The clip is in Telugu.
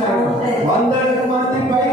కలిసినాము. మంది పైగా